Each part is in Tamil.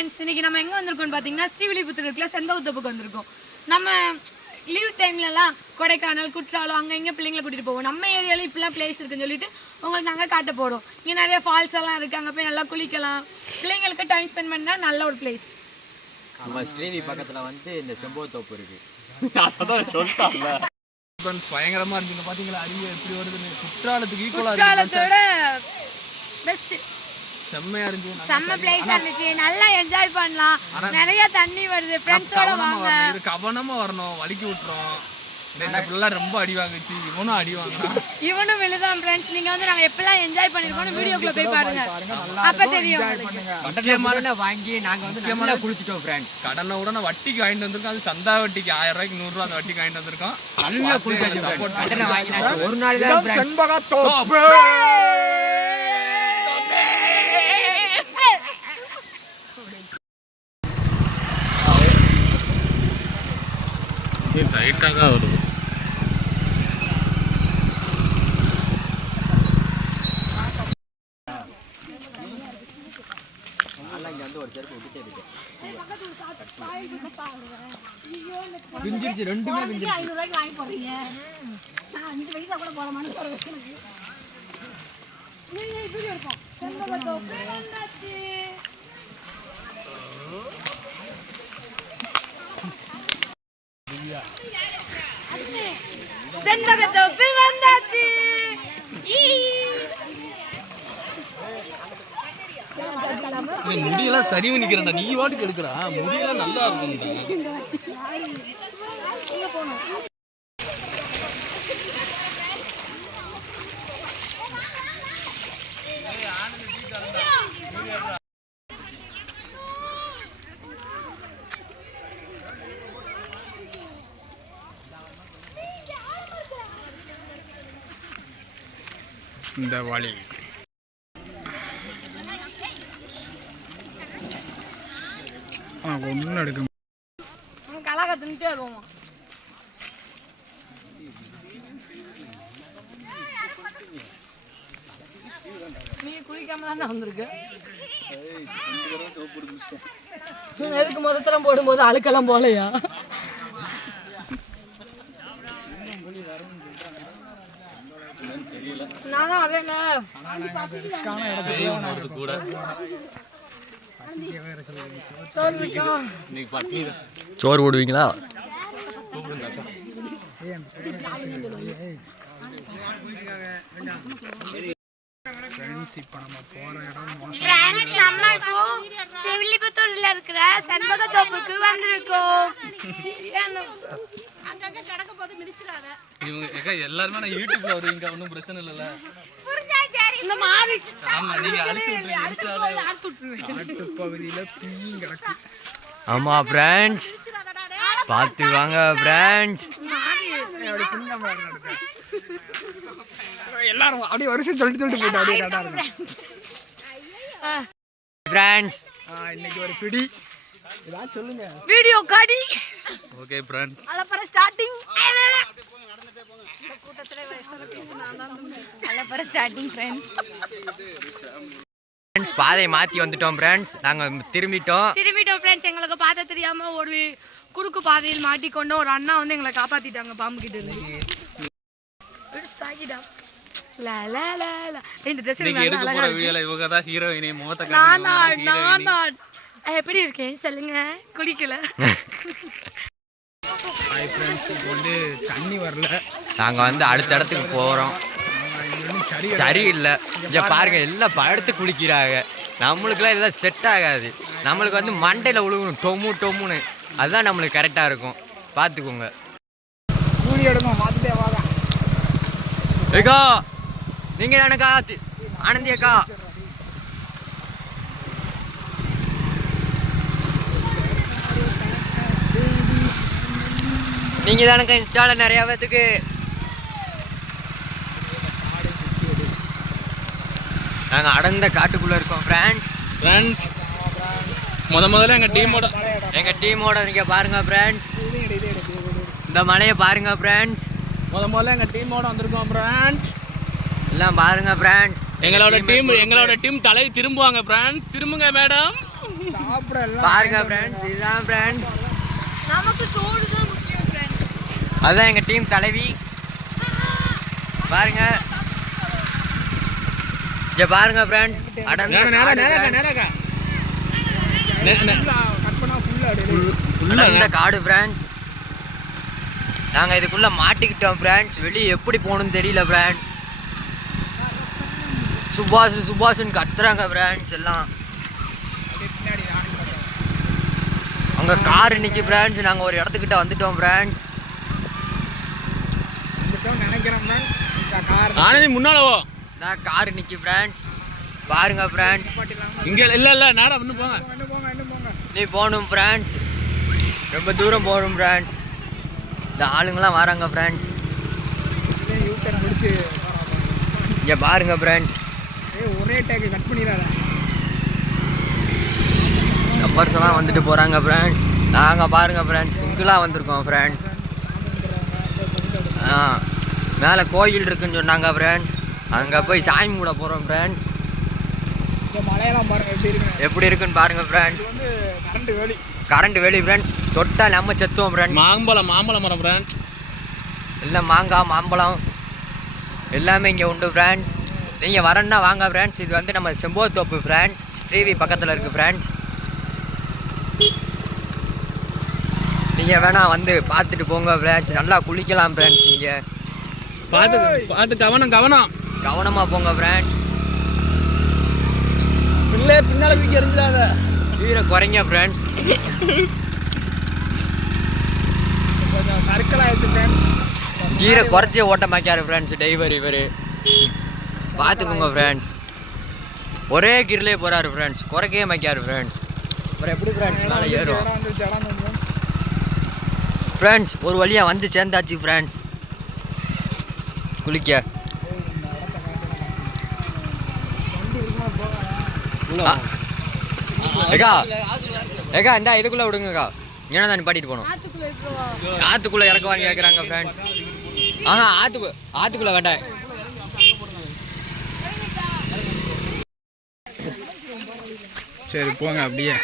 ஃப்ரெண்ட்ஸ், இன்னைக்கு நம்ம எங்கே வந்திருக்கோம்னு பார்த்தீங்கன்னா ஸ்ரீவில்லிபுத்தூர் இருக்கிற செண்பகத்தோப்புக்கு வந்திருக்கோம். நம்ம லீவ் டைம்லலாம் கொடைக்கானல், குற்றாலம் அங்கே இங்கே பிள்ளைங்களை கூட்டிகிட்டு போவோம். நம்ம ஏரியாவில் இப்படிலாம் பிளேஸ் இருக்குன்னு சொல்லிட்டு உங்களுக்கு நாங்கள் காட்ட போகிறோம். இங்கே நிறைய ஃபால்ஸ் எல்லாம் இருக்குது, அங்கே போய் நல்லா குளிக்கலாம், பிள்ளைங்களுக்கு டைம் ஸ்பெண்ட் பண்ணால் நல்ல ஒரு பிளேஸ். நம்ம ஸ்ரீவி பக்கத்தில் வந்து இந்த செம்பகத்தோப்பு இருக்குது. அதான் சொல்லிட்டாங்க பயங்கரமாக இருந்துங்க. பார்த்தீங்களா அறிவு எப்படி வருதுன்னு. குற்றாலத்துக்கு ஈக்குவலாக குற்றாலத்தோட பெஸ்ட். செம்மையா இருந்துச்சு. செம்ம பிளேஸா இருந்துச்சு. நல்லா என்ஜாய் பண்ணலாம். நிறைய தண்ணி வருது. ஃப்ரெண்ட்ஸோட வாங்க. இது கவனமா வரணும். வலிக்கி விட்டுறோம். இந்த பிள்ளை ரொம்ப அடி வாங்குச்சு. இவனும் அடி வாங்குறான். இவனும் விழுதான். ஃப்ரெண்ட்ஸ், நீங்க வந்து நாங்க எப்பலாம் என்ஜாய் பண்ணிருக்கோம்னு வீடியோக்குள்ள போய் பாருங்க. அப்ப தெரியும். கடனை வாங்கி நாங்க வந்து நல்லா குளிச்சிட்டோம் ஃப்ரெண்ட்ஸ். கடனை உடனே வட்டிக்கு வாங்கிட்டு வந்திருக்கோம். அது சந்தா வட்டிக்கு 1000 ரூபாய்க்கு 100 ரூபாய் அந்த வட்டிக்கு வாங்கிட்டு வந்திருக்கோம். நல்லா குளிச்சாச்சு. கடனை வாங்கினாச்சு. ஒரு நாள் தான் டைட்டாக தான் வருது. இங்கே வந்து ஒரு செருப்பு விட்டுட்டே இருக்கு. பிஞ்சிருச்சு. ரெண்டுமே பிஞ்சிருச்சு. 500 ரூபாய்க்கு வாங்கி போறீங்க. நான் 5 பைசா கூட போடமான்னு சொல்றேன். நீங்க வீடியோ எடுப்போம். செண்பகத்தோப்பு வந்தாச்சு. செண்பகத்தோப்பு வந்தாச்சு. முடியெல்லாம் சரிவு நிக்கிறேன்டா. நீ வாட்டுக்கு எடுக்கிறா. முடியெல்லாம் நல்லா இருக்கும்டா. இந்த வழி ஒன்றும் எடுக்க கலாக தின்ட்டே வருவோம். நீ குளிக்காம தானே வந்திருக்கு. எதுக்கு முதத்தரம் போடும்போது அழுக்கெல்லாம் போலையா? நான் தான் வரேங்க. கூட சோறு போடுவீங்களா? ஸ்ரீவில்லிபுத்தூர்ல இருக்கிற செண்பகத்தோப்புக்கு வந்திருக்கோம். எல்லாருமே நான் யூடியூப்ல வருவீங்க. ஒன்றும் பிரச்சனை இல்லைல்ல. இந்த மாதிரி ஆமா ஃப்ரெண்ட்ஸ், பார்த்து வாங்க ஃப்ரெண்ட்ஸ். எல்லாரும் அப்படியே வருஷம் சொல்லிட்டு போயிட்டு அப்படியே கரெக்டா இருக்கும் ஃப்ரெண்ட்ஸ். இன்னைக்கு ஒரு பிடி இதான் சொல்லுங்க. வீடியோ காடி. ஓகே ஃப்ரெண்ட்ஸ், அலப்பற ஸ்டார்டிங். இந்த கூட்டத்திலே வயசான பேசினா தான் அலப்பற ஸ்டார்டிங் ஃப்ரெண்ட்ஸ். ஃப்ரெண்ட்ஸ், பாதை மாற்றி வந்துட்டோம் ஃப்ரெண்ட்ஸ். நாங்கள் திரும்பிட்டோம் ஃப்ரெண்ட்ஸ். எங்களுக்கு பாதை தெரியாமல் ஒரு குறுக்கு பாதையில் மாட்டிக்கொண்டு ஒரு அண்ணா வந்து எங்களை காப்பாற்றிட்டாங்க பாம்பு கிட்ட இருந்து. இந்த ட்ரெஸ் எப்படி இருக்கேன் சொல்லுங்க. குளிக்கல. தண்ணி வரல. நாங்கள் வந்து அடுத்த இடத்துக்கு போகிறோம். சரி இல்லை, இங்கே பாருங்க எல்லாம் படுத்து குளிக்கிறாங்க. நம்மளுக்குலாம் இதெல்லாம் செட் ஆகாது. நம்மளுக்கு வந்து மண்டையில் விழுகணும் டொம்மு டொம்முன்னு. அதுதான் நம்மளுக்கு கரெக்டாக இருக்கும். பார்த்துக்கோங்க. ஏக்கா நீங்கள் தானக்கா ஆனந்தி அக்கா? நீங்கள் தானக்கா இன்ஸ்டாவில் நிறையா பேத்துக்கு. நாங்கள் அடர்ந்த காட்டுக்குள்ளே இருக்கோம் ஃப்ரெண்ட்ஸ். முதல்ல எங்கள் டீமோட நீங்கள் பாருங்கள் ஃப்ரெண்ட்ஸ். இந்த மலையை பாருங்கள் ஃப்ரெண்ட்ஸ். முதல்ல எங்கள் டீமோட வந்திருக்கோம் ஃப்ரெண்ட்ஸ். எல்லாம் பாருங்க ஃப்ரெண்ட்ஸ். எங்களோட டீம் தலை திரும்புவாங்க ஃப்ரெண்ட்ஸ். திரும்புங்க மேடம். சாப்பிட எல்லாம் பாருங்க ஃப்ரெண்ட்ஸ், இதுதான் ஃப்ரெண்ட்ஸ், நமக்கு சோறு தான் முக்கியம் ஃப்ரெண்ட்ஸ். அதுதான் எங்கள் டீம் தலைவி. பாருங்க இங்கே பாருங்க ஃப்ரெண்ட்ஸ், அடர்ந்த காடு ஃப்ரெண்ட்ஸ். நாங்கள் இதுக்குள்ளே மாட்டிக்கிட்டோம் ஃப்ரெண்ட்ஸ். வெளியே எப்படி போகணும்னு தெரியல ஃப்ரெண்ட்ஸ். சுபாஷுன்னு கத்துறாங்க ஃப்ரெண்ட்ஸ் எல்லாம். அங்கே கார் நிற்கி ஃப்ரெண்ட்ஸ். நாங்கள் ஒரு இடத்துக்கிட்ட வந்துட்டோம் ஃப்ரெண்ட்ஸ். நினைக்கிறேன் முன்னால நான் கார் நிற்கி ஃப்ரெண்ட்ஸ். பாருங்க ஃப்ரெண்ட்ஸ், இங்க இல்ல நாடா வந்து போங்க. நீ போகணும் ஃப்ரெண்ட்ஸ், ரொம்ப தூரம் போகணும் ஃப்ரெண்ட்ஸ். இந்த ஆளுங்கெல்லாம் வராங்க ஃப்ரெண்ட்ஸ். இங்கே பாருங்க ஃப்ரெண்ட்ஸ், ஒரே டேக் கட் பண்ணிடாத. நம்பர்ஸ் எல்லாம் வந்துட்டு போகிறாங்க ஃப்ரெண்ட்ஸ். நாங்கள் பாருங்க ஃப்ரெண்ட்ஸ் சிங்கிளாக வந்திருக்கோம் ஃப்ரெண்ட்ஸ். மேலே கோயில் இருக்குன்னு சொன்னாங்க ஃப்ரெண்ட்ஸ். அங்கே போய் சாமி கூட போகிறோம் ஃப்ரெண்ட்ஸ். மலையெல்லாம் பாருங்க எப்படி இருக்குன்னு பாருங்க ஃப்ரெண்ட்ஸ். கரண்ட் வேலி ஃப்ரெண்ட்ஸ். தொட்டால் நம்ம செத்துவோம் ஃப்ரெண்ட்ஸ். மாம்பழ மரம் ஃப்ரெண்ட்ஸ். இல்லை மாங்காய் மாம்பழம் எல்லாமே இங்கே உண்டு ஃப்ரெண்ட்ஸ். நீங்கள் வரணுன்னா வாங்க ஃப்ரெண்ட்ஸ். இது வந்து நம்ம செம்போத்தோப்பு ஃப்ரெண்ட்ஸ், ஸ்ரீவி பக்கத்தில் இருக்குது ஃப்ரெண்ட்ஸ். நீங்கள் வேணா வந்து பார்த்துட்டு போங்க ஃப்ரெண்ட்ஸ். நல்லா குளிக்கலாம் ஃப்ரெண்ட்ஸ். இங்கே பார்த்து கவனமாக போங்க ஃப்ரெண்ட்ஸ். பின்னால தூக்கி எறிஞ்சிடாத. கீரை குறைங்க ஃப்ரெண்ட்ஸ். கொஞ்சம் சர்க்கிள் ஆயிடுச்சு ஃப்ரெண்ட்ஸ். கீரை குறைச்சி ஓட்ட மாக்காரு ஃப்ரெண்ட்ஸ் டிரைவர் இவர். பார்த்துக்கோங்க ஃப்ரெண்ட்ஸ். ஒரே கீரிலே போகிறாரு ஃப்ரெண்ட்ஸ், குறைக்கவே மாக்காரு ஃப்ரெண்ட்ஸ். அப்புறம் எப்படி ஃப்ரெண்ட்ஸ் மேலே ஏறும் ஃப்ரெண்ட்ஸ். ஒரு வழியாக வந்து சேர்ந்தாச்சு ஃப்ரெண்ட்ஸ் குளிக்க. ஏக்கா இந்தா இதுக்குள்ளே விடுங்கக்கா. ஏன்னா தான் பாட்டிட்டு போகணும். ஆற்றுக்குள்ளே இறக்குவான்னு கேட்குறாங்க ஃப்ரெண்ட்ஸ். ஆற்றுக்குள்ளே வேண்டாம். சரி போங்க அப்படியே.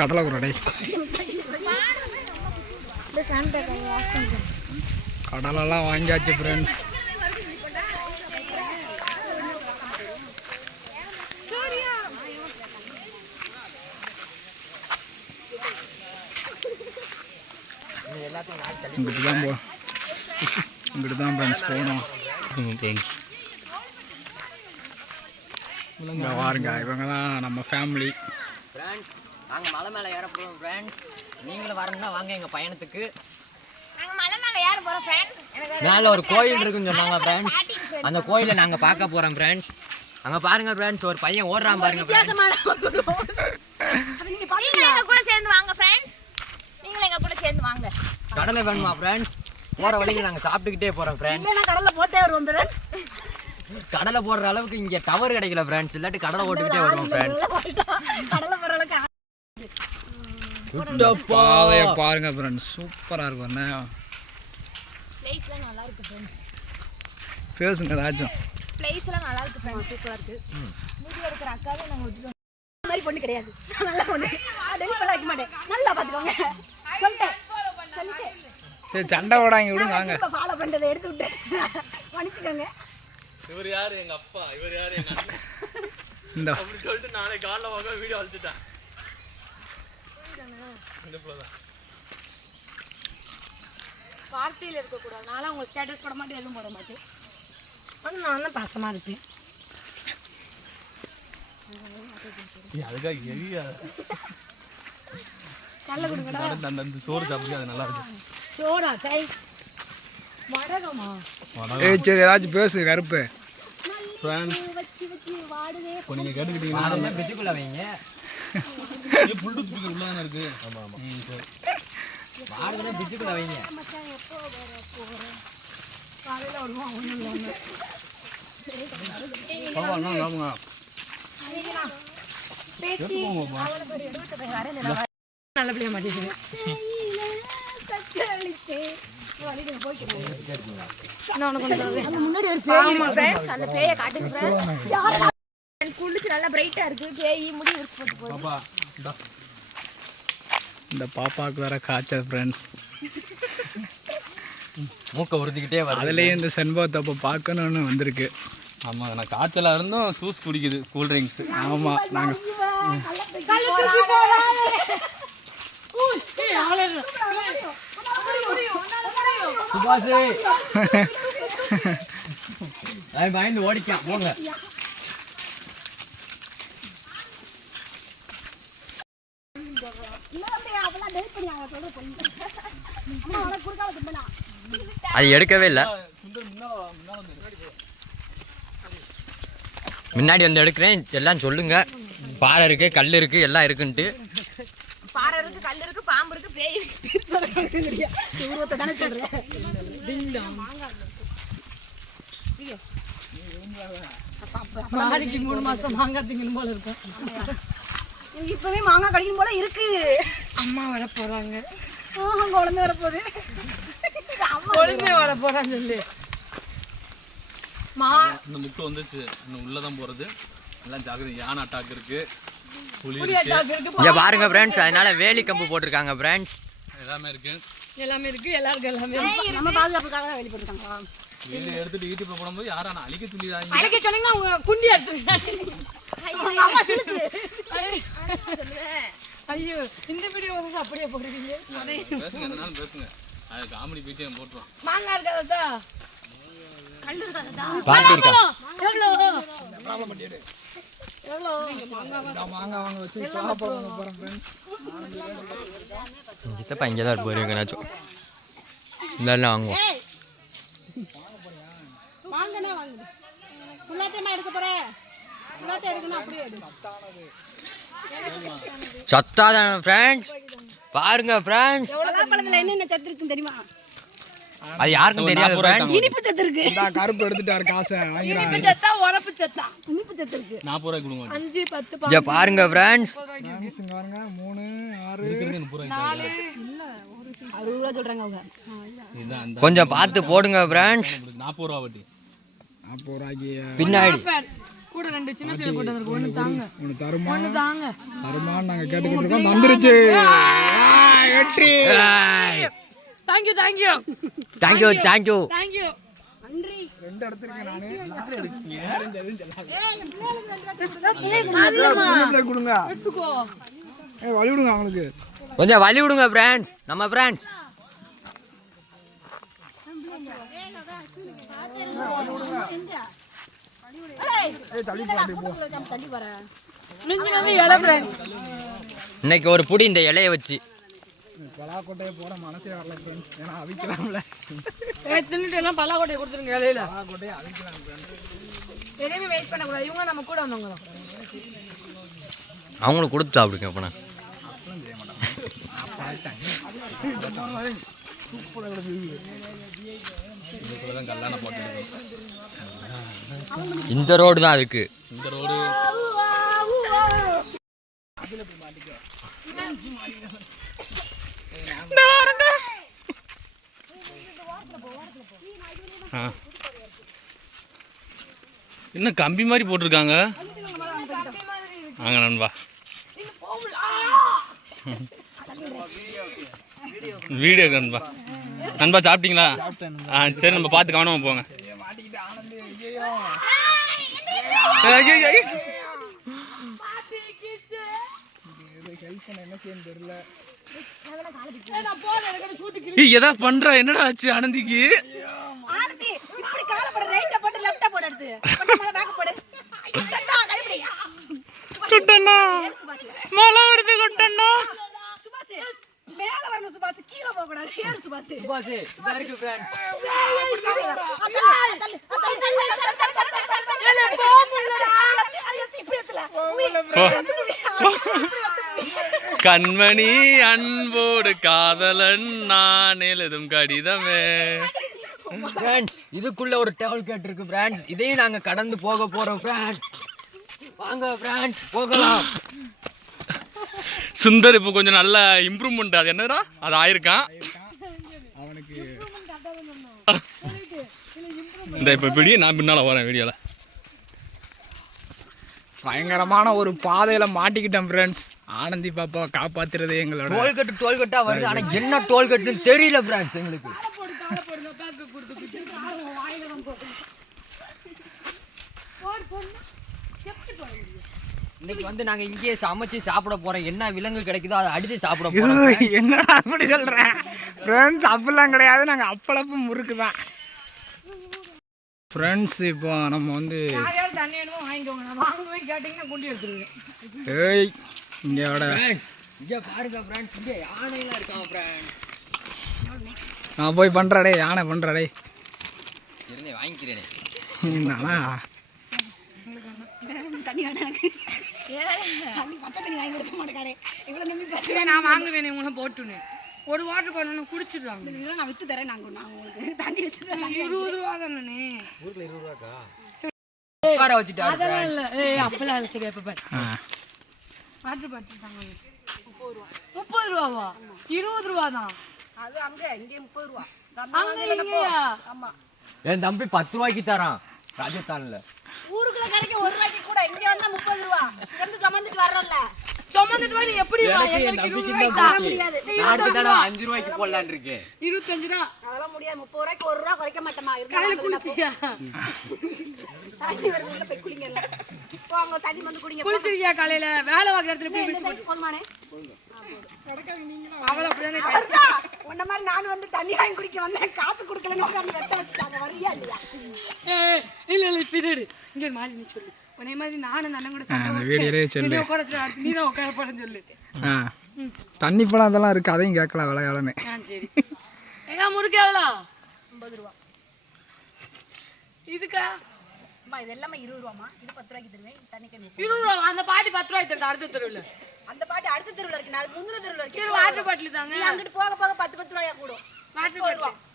கடலை குரடை கடலெல்லாம் வாங்கியாச்சு ஃப்ரெண்ட்ஸ். இங்கிட்டு தான் ஃப்ரெண்ட்ஸ் போகணும் ஃப்ரெண்ட்ஸ். இங்கே பாருங்க, இவங்க தான் நம்ம ஃபேமிலி ஃப்ரெண்ட்ஸ். நாங்கள் மலை மேலே ஏற போகிறோம் ஃப்ரெண்ட்ஸ். நீங்களும் வரணும்னா வாங்க எங்கள் பயணத்துக்கு. மேலே ஒரு கோயில் இருக்குன்னு சொன்னாங்க ஃப்ரெண்ட்ஸ். அந்த கோயிலை நாங்கள் பார்க்க போகிறோம் ஃப்ரெண்ட்ஸ். அங்கே பாருங்க ஃப்ரெண்ட்ஸ், ஒரு பையன் ஓடுறான் பாருங்க ஃப்ரெண்ட்ஸ். கடலை வேணுமா ஃப்ரெண்ட்ஸ்? போகிற வழிக்கு நாங்கள் சாப்பிட்டுக்கிட்டே போகிறோம் ஃப்ரெண்ட்ஸ். கடலை போடுற அளவுக்கு இங்கே டவர் கிடைக்கல ஃப்ரெண்ட்ஸ். இல்லாட்டி கடலை ஓட்டுக்கிட்டே வருவோம் ஃப்ரெண்ட்ஸ். பாதையை பாருங்க ஃப்ரெண்ட்ஸ், சூப்பராக இருக்கும். என்ன பேசுங்க ஏதாச்சும். பிளேஸ்லாம் நல்லா இருக்கு ஃப்ரெண்ட்ஸ், சூப்பரா இருக்கு. வீடியோ எடுக்கிற அக்காவே நாங்க விட்டுட்டோம். இந்த மாதிரி பொண்ணு கிடையாது, நல்ல பொண்ணு. டெலிட் பண்ண வைக்க மாட்டேன், நல்லா பாத்துக்கோங்க. சொல்லிட்டேன். சரி சண்டை ஓடாங்க விடுங்க வாங்க. இப்ப ஃபாலோ பண்றதை எடுத்து விட்டு மன்னிச்சுக்கோங்க. இவர் யாரு? எங்க அப்பா. இவர் யாரு? எங்க அண்ணன். இந்த அப்படி சொல்லிட்டு நானே காலைல வாங்க வீடியோ அழிச்சிட்டேன். இந்த போலாம். வார்த்தையில் இருக்கக்கூடாது. நானும் உங்கள் ஸ்டேட்டஸ் போட மாட்டேன், எதுவும் போட மாட்டேன். ஆனால் நான் தான் பாசமாக இருப்பேன். அதுக்காக எரியா கடலை கொடுங்கடா. அந்த சோறு சாப்பிட்டு அது நல்லா இருக்கு. சோறா கை வடகமா? சரி ஏதாச்சும் பேசு கருப்பு. இப்போ நீங்கள் கேட்டுக்கிட்டீங்கன்னா பிச்சுக்குள்ள வைங்க. புல்டூத் ஸ்பீக்கர் உள்ள தானே இருக்கு. ஆமாம் ஆமாம். சரி வாடுறதுனா பிச்சுக்குள்ள வைங்க. நல்ல பிள்ளைய மாட்டேங்குது. முன்னாடி ஒரு பேய் ஃப்ரெண்ட்ஸ், அந்த பேயை காட்டுங்க ஃப்ரெண்ட்ஸ். ஃபேஸ் நல்லா பிரைட்டா இருக்கு. கேஇ முடி இருக்கு போட்டு போகுது. பாப்பா இந்தா. இந்த பாப்பாவுக்கு வேற காய்ச்சல் ஃப்ரெண்ட்ஸ். மூக்கை உறுத்திக்கிட்டே வர அதுலேயும் இந்த செண்பகத்தை அப்போ பார்க்கணுன்னு வந்திருக்கு. ஆமா நான் காய்ச்சலாக இருந்தும் ஜூஸ் குடிக்குது கூல் ட்ரிங்க்ஸ். ஆமாம் நாங்கள் கல்லு தூக்கி போடாதே. ஏய் அவளே சுபாஷே பயந்து ஓடிக்கான் போங்க. அது எடுக்கவே இல்லை. முன்னாடி வந்து எடுக்கிறேன். எல்லாம் சொல்லுங்க. பாறை இருக்கு, கல் இருக்கு, எல்லாம் இருக்குன்ட்டு. பாறை இருக்கு, கல் இருக்கு, பாம்பு இருக்கு, பேய் இருக்கு. உருவத்தை தானே சொல்றேன். நாளைக்கு 3 மாசம் மாங்காய் திங்கணும் போல இருக்கும். இப்பவே மாங்காய் கடிக்கணும் போல இருக்கு. அம்மா வர போறாங்க. குழந்தை வர போகுது. குழந்தை வர போறான்னு சொல்லி இந்த முட்டை வந்துச்சு. இன்னும் உள்ளதான் போறது. எல்லாம் ஜாக்கிரதை. யானை அட்டாக் இருக்கு, புலி புளி இருக்கு, அட்டாக் இருக்கு. இங்க பாருங்க ஃப்ரெண்ட்ஸ். அதனால வேலி கம்பு போட்டிருக்காங்க ஃப்ரெண்ட்ஸ். எல்லாமே இருக்கு. எல்லாமே இருக்கு. எல்லாருக்கும் எல்லாமே இருக்கு. நம்ம பாதுகாப்புக்காக தான் வெளிப்படுத்தாங்க. வெளில எடுத்துட்டு யூடியூப்ல போடும்போது யாரான அழிக்க துள்ளிதாங்க. அழைக்க சொன்னீங்கன்னா அவங்க குண்டி எடுத்துருக்காங்க. அம்மா சிலுக்கு. ஐயோ இந்த வீடியோ வந்து அப்படியே போடுறீங்க. பேசுங்க, என்னாலும் பேசுங்க. அது காமெடி பீச்சே போட்டுருவோம். மாங்காய் இருக்காதா? கல் இருக்காதா? பாட்டி இருக்கா? எவ்வளோ மாங்காய் வாங்க வச்சு பலாப்பழம் வாங்க போகிறோம் ஃப்ரெண்ட்ஸ். சித்தப்பா இங்கே தான் இருப்பாரு எங்கனாச்சும். இதெல்லாம் வாங்குவோம். வாங்கனா வாங்க. புள்ளாத்தேமா எடுக்க போற. புள்ளாத்தே எடுக்கணும் அப்படியே எடு. சத்தாதான ஃப்ரெண்ட்ஸ். பாருங்க ஃப்ரெண்ட்ஸ். பலாப்பழத்துல என்னென்ன சத்து இருக்குன்னு தெரியுமா? அது யாருக்கும் தெரியாது ஃப்ரெண்ட்ஸ். இனிப்பு சத்து இருக்கு. இந்த கருப்பு எடுத்துட்டாரு காசை வாங்கிறாரு. இனிப்பு சத்தா உரப்பு சத்தா? இனிப்பு சத்து இருக்கு. 40 ரூபாய் கொடுங்க. 5 10 இங்க பாருங்க ஃப்ரெண்ட்ஸ். ஃப்ரெண்ட்ஸ் இங்கே பாருங்க 3 6 4 60 ரூபா சொல்றாங்க அவங்க. இதுதான் அந்த கொஞ்சம் பார்த்து போடுங்க ஃப்ரெண்ட்ஸ். 40 ரூபா வட்டி. 40 ரூபாய்க்கு பின்னாடி கூட 2 சின்ன பிள்ளை போட்டு வந்திருக்கு. ஒண்ணு தாங்க. ஒன்று தருமா ஒண்ணு தாங்க. தருமான்னு நாங்கள் கேட்டுக்கிட்டு இருக்கோம். வந்துருச்சு. வெற்றி. Thank you thank you thank you thank you. Thank you. நன்றி. 2 எடுத்துருக்கேன் நான். அதுமா கொடுங்க. எடுத்துக்கோ. வழி விடுங்க அவங்களுக்கு. கொஞ்சம் வழி விடுங்க ஃப்ரெண்ட்ஸ். நம்ம ஃப்ரெண்ட்ஸ். தள்ளி பாட்டி போ. தள்ளி போற. மிஞ்சி வந்து இலை ஃப்ரெண்ட்ஸ். இன்னைக்கு ஒரு புடி இந்த இலையை வச்சு பலாக்கொட்டையை போட மனசே வரல ஃப்ரெண்ட்ஸ். ஏன்னா அவிக்கலாம்ல. தின்னுட்டு எல்லாம் பல்லாக்கொட்டையை கொடுத்துருங்க இலையில. பலாக்கொட்டையை அவிக்கலாம் ஃப்ரெண்ட்ஸ். எதையுமே வேஸ்ட் பண்ணக்கூடாது. இவங்க நம்ம கூட வந்தவங்க தான். அவங்களுக்கு கொடுத்து சாப்பிடுங்க அப்போ. இதுக்குள்ளதான் கல்யாணம் போட்டு இந்த ரோடு தான் அதுக்கு. இந்த ரோடு என்ன கம்பி மாதிரி போட்டிருக்காங்க. வாங்க நண்பா. வீடியோ நண்பா. நண்பா சாப்பிட்டீங்களா? சரி நம்ம பார்த்து கவனமா போங்க. எதா பண்ற? என்னடா ஆச்சு ஆனந்திக்கு? ஆனந்தி இப்படி கால போடு. ரைட்ல போட்டு லெஃப்ட்ல போடு. எடுத்து கொஞ்சம் மேல பேக் போடு. குட்டண்ணா கைப்பிடி. குட்டண்ணா மழை வருது. குட்டண்ணா சுபாஷ் மேல வரணும். சுபாஷ் கீழ போக கூடாது. ஏறு சுபாஷ். சுபாஷே இதா இருக்கு ஃப்ரெண்ட்ஸ். கண்மணி அன்போடு காதலன் நான் எழுதும் கடிதமே. ஃப்ரெண்ட்ஸ் இதுக்குள்ள ஒரு டேபிள் கேட் இருக்கு ஃப்ரெண்ட்ஸ். இதையும் நாங்க கடந்து போக போறோம் ஃப்ரெண்ட்ஸ். வாங்க ஃப்ரெண்ட்ஸ் போகலாம். சுந்தர் இப்போ கொஞ்சம் நல்ல இம்ப்ரூவ்மெண்ட். அது என்னடா அது ஆயிருக்கான் அவனுக்கு. இந்த இப்போ இப்படி நான் பின்னால வரேன் வீடியோல. பயங்கரமான ஒரு பாதையில மாட்டிக்கிட்டோம் ஃப்ரெண்ட்ஸ். ஆனந்தி பாப்பாவை காப்பாத்துறது எங்களோட டோல்கட்டா வருது. ஆனா என்ன டோல்கட்டுன்னு தெரியல ஃப்ரெண்ட்ஸ் எங்களுக்கு. இன்னைக்கு வந்து நாங்க இங்கேயே சமைச்சு சாப்பிட போறோம். என்ன விலங்கு கிடைக்குதோ அதை அடிச்சு சாப்பிட போறோம். என்னடா அப்படி சொல்றேன் ஃப்ரெண்ட்ஸ்? அப்படிலாம் கிடையாது, நாங்கள் அப்பளப்பு முறுக்கு தான் ஃப்ரெண்ட்ஸ். இப்போ நம்ம வந்து தண்ணி வேணுமோ வாங்கிக்கோங்க, நான் வாங்க போய் கேட்டிங்கன்னா குண்டி எடுத்துருவேன். ஏய் இங்கோட இங்க பாருங்க ஃப்ரெண்ட்ஸ், இங்க யானைலாம் இருக்காங்க ஃப்ரெண்ட்ஸ். நான் போய் பண்ணுறடே, யானை பண்ணுறடே இருந்தே வாங்கிக்கிறேனே. என்னடா தண்ணி வேணாம் எனக்கு. தண்ணி பச்சை தண்ணி வாங்கி கொடுக்க மாட்டேங்கானே. இவ்வளோ நம்பி பேசுகிறேன். நான் வாங்குவேன், உங்களை போட்டுன்னு ஒரு வாட்டர் பண்ணணும் குடிச்சிடுவாங்க. இதெல்லாம் நான் விற்று தரேன். நான் உங்களுக்கு தண்ணி விற்று தரேன். 20 ரூபா தானே ஊர்ல 20 ரூபாக்கா உட்கார வச்சுட்டாரு. அதெல்லாம் இல்லை. அப்பெல்லாம் இல்லை. சரி எப்போ வாட்டர் பாட்டில் தாங்க 30 ரூபாவா? 20 ரூபா தான். அது அங்கே இங்கே 30 ரூபா. அங்கே இங்கேயா? ஆமாம். என் தம்பி 10 ரூபாய்க்கு தரான் ராஜஸ்தான்ல. ஊருக்குள்ள கிடைக்க 1 ரூபாய்க்கு கூட இங்கே வந்தா 30 ரூபா. இருந்து சுமந்துட்டு வர்றோம்ல. சுமந்துட்டு வந்து எப்படி எங்களுக்கு 20 ரூபாய்க்கு தர முடியாது. 5 ரூபாய்க்கு போடலான்னு இருக்கேன். 25 ரூபா அதெல்லாம் முடியாது. 30 ரூபாய்க்கு 1 ரூபா குறைக்க மாட்டேமா. காலையில் குளிச்சியா? தண்ணி வருதுல போய் குடிங்க. இப்போ அவங்க தண்ணி வந்து குடிங்க. குளிச்சிருக்கியா காலையில? வேலை பார்க்குற இடத்துல எப்படி போதுமானே? அவளை அப்படிதானே உன்ன மாதிரி நானும் வந்து தண்ணி வாங்கி குடிக்க வந்தேன். காசு கொடுக்கலன்னு உட்காந்து வெட்ட வச்சுட்டாங்க. வரியா இல்லையா? இல்ல இல்ல இப்ப இதடு இங்க மாறி நீ சொல்லு. உன்னை மாதிரி நானும் நல்ல கூட அந்த வீடியோலே சொல்லு. நீ தான் உட்கார போறேன்னு சொல்லு. தண்ணி பழம் அதெல்லாம் இருக்குது, அதையும் கேட்கலாம் விளையாடனே. சரி எங்க முறுக்கு எவ்வளோ? 50 ரூபா. இதுக்கா அம்மா இது எல்லாமே 20 ரூபாமா. இது 10 ரூபாய்க்கு தருவேன். தண்ணி கண்ணி 20 ரூபா. அந்த பாட்டி 10 ரூபாய்க்கு தருது அடுத்த தெருவில். அந்த பாட்டி அடுத்த தெருவில் இருக்கு. நான் முந்தின தெருவில் இருக்கு. சரி வாட்டர் பாட்டில் தாங்க. அங்கிட்டு போக போக 10 ரூபாயா கூடும். வாட்டர் பாட்டில்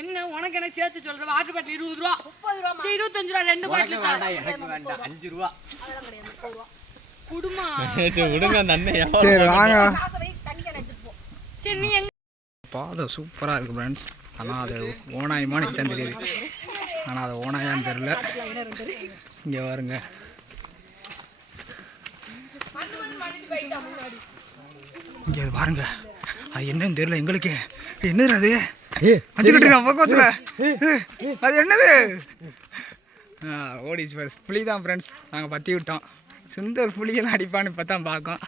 என்ன உனக்கு எனக்கு சேர்த்து சொல்றேன். வாட்டர் பாட்டில் 20 ரூபா. 30 ரூபா. சரி 25 ரூபா. 2 பாட்டில் தான். எனக்கு வேண்டாம் 5 ரூபா. அதெல்லாம் கிடையாது. 30 ரூபா. குடுமா. விடுங்க அந்த அண்ணன். சரி வாங்க. காசை வை, தண்ணி கண்ணை எடுத்துட்டு போ. சரி நீ எங்க பாதை சூப்பராக இருக்குது ஃப்ரெண்ட்ஸ். ஆனால் அது ஓனாயமானு தான் தெரியுது. ஆனால் அது ஓனாயான்னு தெரில. இங்கே பாருங்க. இங்கே அது பாருங்க. அது என்னன்னு தெரியல எங்களுக்கு. என்னது அது? வந்துக்கிட்டு பக்கத்தில் அது என்னது? ஓடிச்சு பாரு. புளி தான் ஃப்ரெண்ட்ஸ். நாங்கள் பற்றி விட்டோம். சுந்தர் புளியெல்லாம் அடிப்பான்னு பார்த்தா பார்க்கோம்.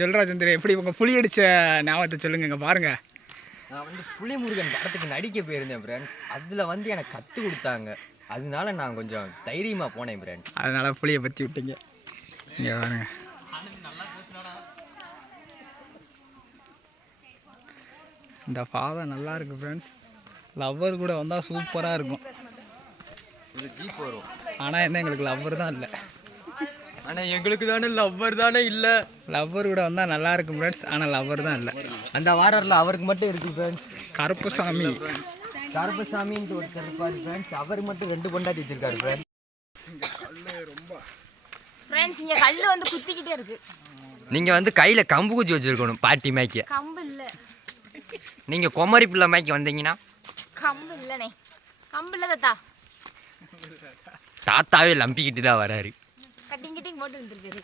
சொல்கிறா சுந்தர், எப்படி உங்கள் புளி அடித்த ஞாபகத்தை சொல்லுங்க. இங்கே பாருங்கள். நான் வந்து புலிமுருகன் படத்துக்கு நடிக்க போயிருந்தேன் ஃப்ரெண்ட்ஸ். அதில் வந்து எனக்கு கற்றுக் கொடுத்தாங்க. அதனால நான் கொஞ்சம் தைரியமாக போனேன் ஃப்ரெண்ட்ஸ். அதனால் புளியை பற்றி விட்டீங்க. இங்கே பாருங்க. இந்த பாதை நல்லா இருக்குது ஃப்ரெண்ட்ஸ். லவ்வர் கூட வந்தால் சூப்பராக இருக்கும். இது ஜீப் வரும். ஆனால் என்ன எங்களுக்கு லவ்வர் தான் இல்லை. ஆனால் எங்களுக்கு தானே லவ்வர் தானே இல்லை. லவ்வர் கூட வந்தால் நல்லா இருக்கும் ஃப்ரெண்ட்ஸ். ஆனால் லவ்வர் தான் இல்லை. அந்த வாரரில் அவருக்கு மட்டும் இருக்குது ஃப்ரெண்ட்ஸ். கருப்புசாமி. கருப்பசாமின்ட்டு ஒருத்தர் இருப்பார் ஃப்ரெண்ட்ஸ். அவருக்கு மட்டும் 2 பொண்டாட்டி வச்சிருக்காரு ஃப்ரெண்ட்ஸ். ஃப்ரெண்ட்ஸ் இங்க கல்லு வந்து குத்திக்கிட்டே இருக்கு. நீங்கள் வந்து கையில் கம்பு குச்சி வச்சுருக்கணும் பாட்டி மேய்க்க. கம்பு இல்ல. நீங்கள் குமரி பிள்ளை மேய்க்க வந்தீங்கன்னா கம்பு இல்லனே. கம்பு இல்ல தாத்தா. தாத்தாவே லம்பிக்கிட்டு தான் வராரு. கட்டிங் கட்டிங் போட்டு வந்துருக்காரு.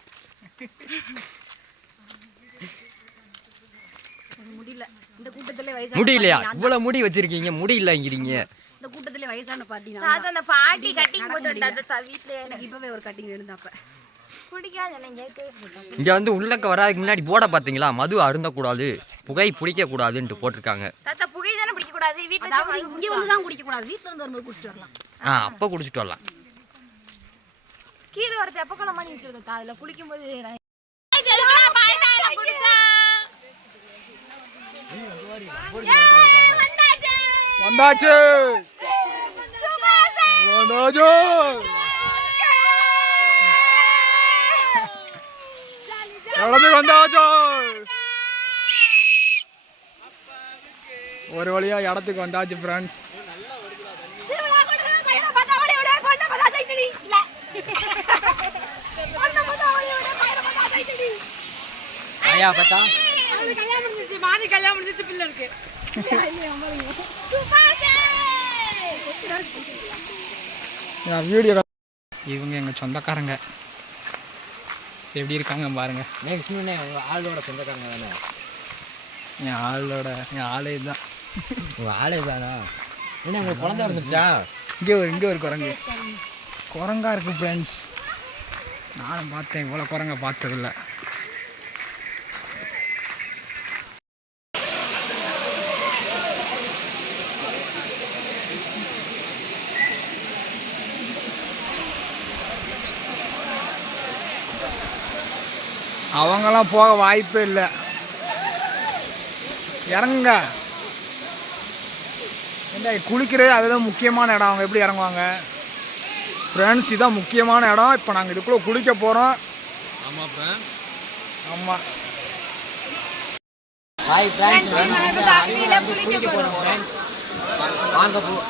முடியல. இந்த கூட்டத்திலே வயசான முடியலையா? இவ்வளவு முடி வச்சிருக்கீங்க, முடியலங்கிறீங்க. இந்த கூட்டத்திலே வயசான பாட்டி நான். தாத்தா அந்த பாட்டி கட்டிங் போட்டு வந்தாத வீட்ல. எனக்கு இப்பவே ஒரு கட்டிங் வேணும் அப்ப. குடிக்காத நான் கேட்கவே மாட்டேன். இங்க வந்து உள்ளக்க வராதுக்கு முன்னாடி போட பாத்தீங்களா? மது அருந்தக்கூடாது, புகை பிடிக்க கூடாதுன்ட்டு போட்டிருக்காங்க. தாத்தா புகை தானே பிடிக்க கூடாது. வீட்ல அதாவது இங்க வந்து தான் குடிக்க கூடாது. வீட்ல இருந்து வரும்போது குடிச்சிட்டு வரலாம். அப்போ குடிச்சிட்டு வரலாம். கீழே வரது எப்ப குளமா நீ சொல்லுதா? அதுல குளிக்கும்போது வந்தாச்சு வந்தாச்சு. இடத்துக்கு வந்தாச்சு. ஒரு வழியா இடத்துக்கு வந்தாச்சு ஃப்ரெண்ட்ஸ். ஐயா பார்த்தா கல்யாணம் முடிஞ்சிச்சு. மாணி கல்யாணம் முடிஞ்சிச்சு. பிள்ளை இருக்கு. வீடியோ இவங்க எங்கள் சொந்தக்காரங்க. எப்படி இருக்காங்க பாருங்க. விஷ்ணுண்ணே உங்கள் ஆளோட சொந்தக்காரங்க தானே? என் ஆளே தான். உங்கள் ஆளே தானா? என்ன உங்களுக்கு குழந்தை வந்துருச்சா? இங்கே ஒரு குரங்கா இருக்குது ஃப்ரெண்ட்ஸ். நானும் பார்த்தேன், இவ்வளோ குரங்க பார்த்ததில்ல. அவங்கெல்லாம் போக வாய்ப்பே இல்லை. இறங்குங்க. என்ன குளிக்கிறது அதுதான் முக்கியமான இடம். அவங்க எப்படி இறங்குவாங்க ஃப்ரெண்ட்ஸ்? இதுதான் முக்கியமான இடம். இப்போ நாங்கள் இதுக்குள்ளே குளிக்க போகிறோம். ஆமாம் ஃப்ரெண்ட். ஆமாம். ஹாய் ஃப்ரெண்ட்ஸ், அருவியில குளிக்க போறோம். வாங்க போவோம்.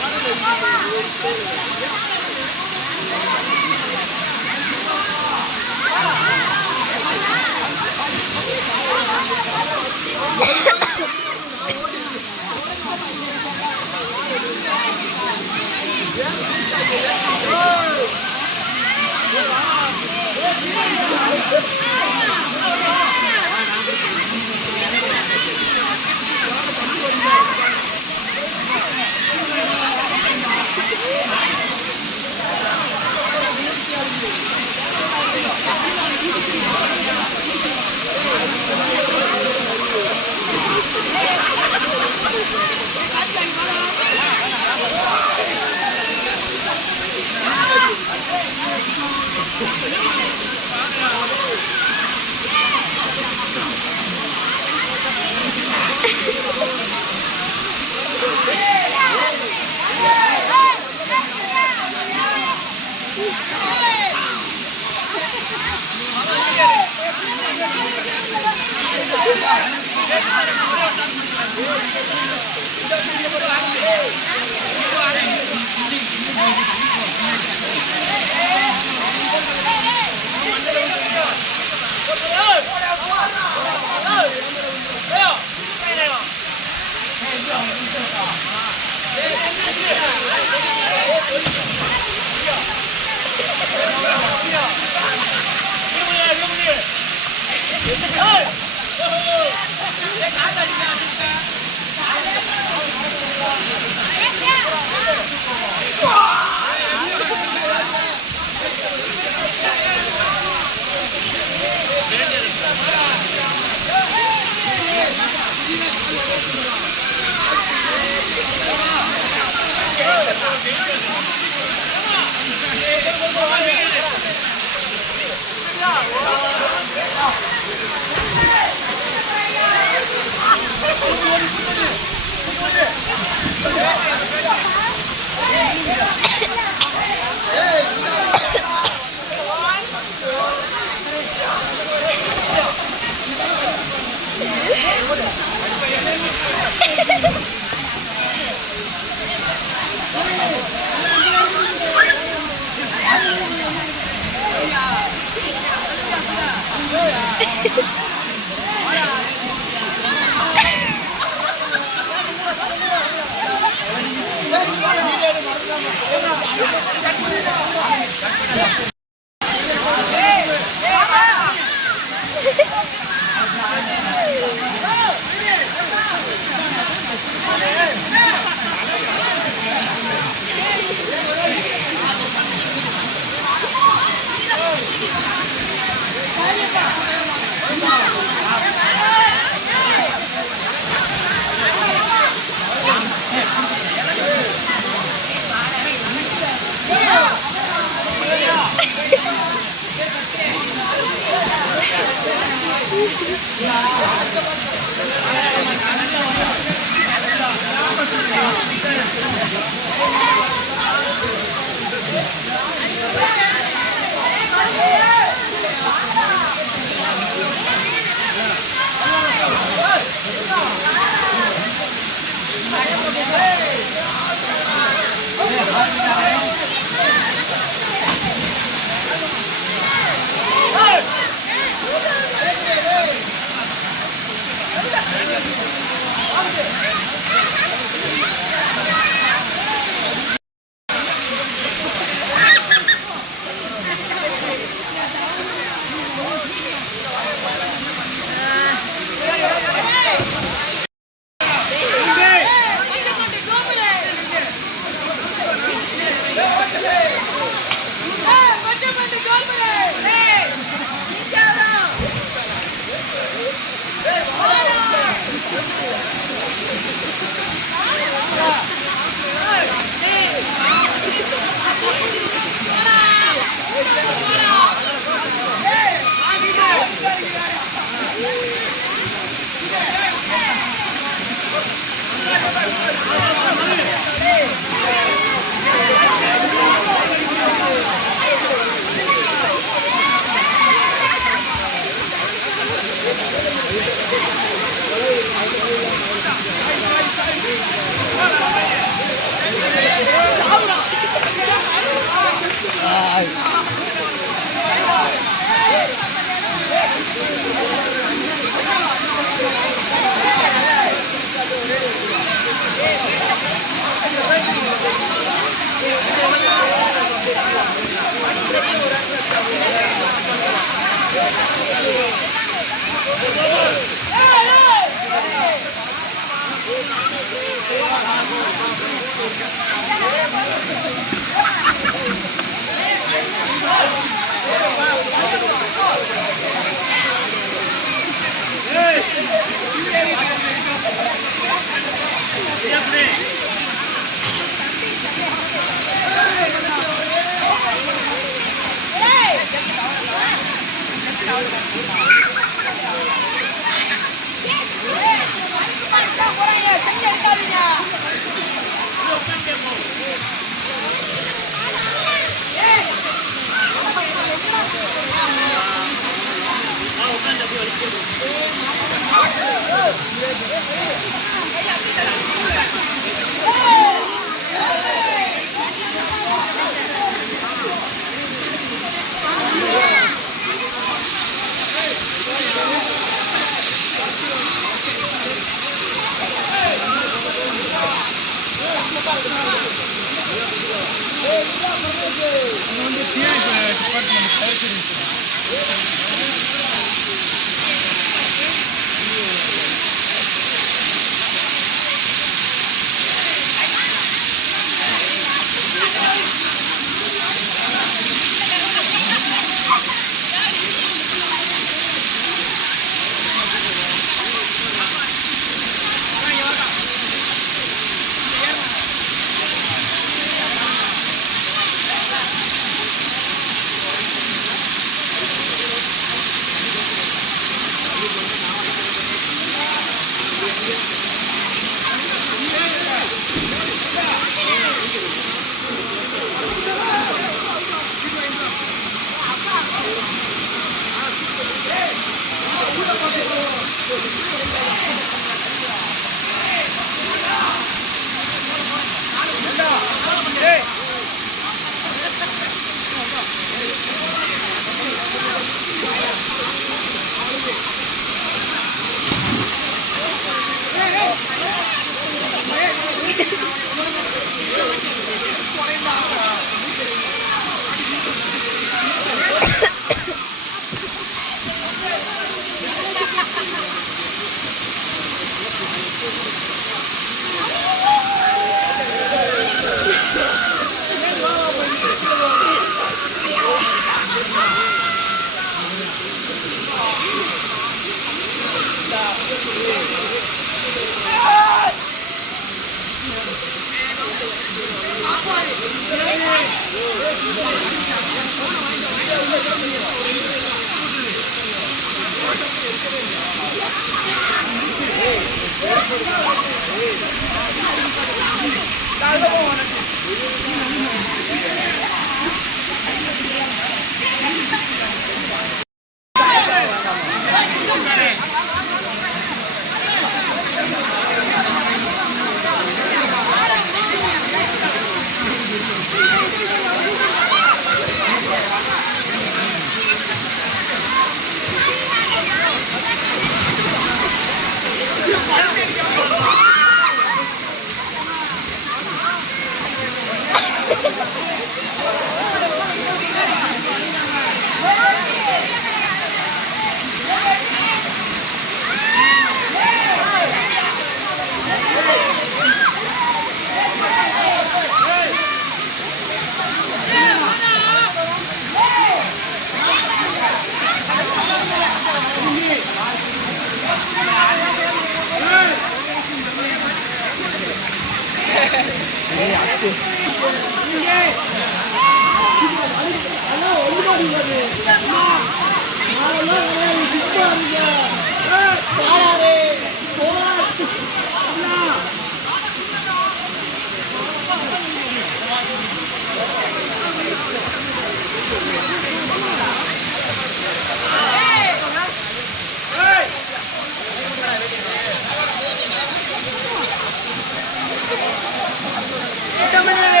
Come on.